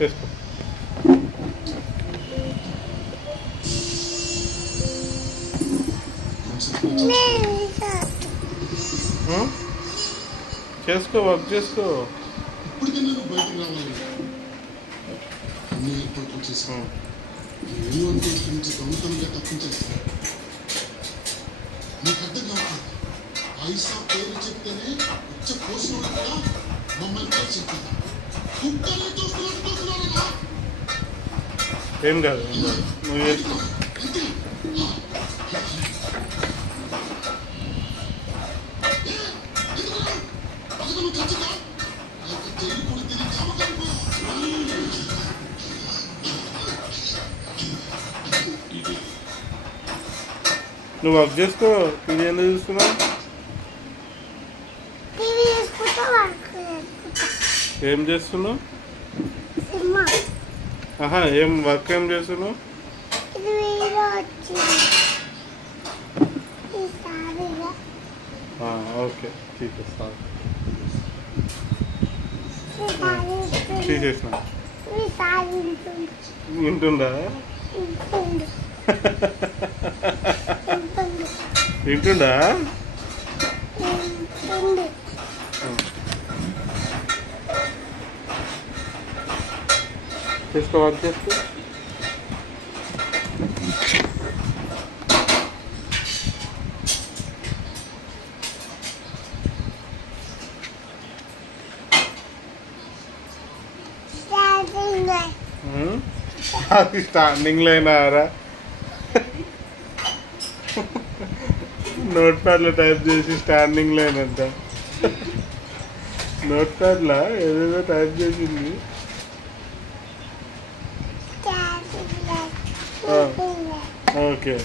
చేసుకో. చేసుకో, వర్క్ చేసుకో. ఏం కాదు, నువ్వు చేసుకో. నువ్వు వర్క్ చేసుకో. టీవీ ఎందుకు చూస్తున్నావు? ఏం చేస్తున్నావు? ఏం వర్క్ ఏం చేస్తున్నావు? ఓకే, తీసేసిన. వింటుందా? వింటుందా? చేసుకో, వర్క్ చేసుకో. అది స్టాండింగ్ లైనారా? నోట్ ప్యాడ్లో టైప్ చేసి స్టాండింగ్ లైన్ అంట. నోట్ ప్యాడ్లా ఏదేదో టైప్ చేసింది. ఓకే.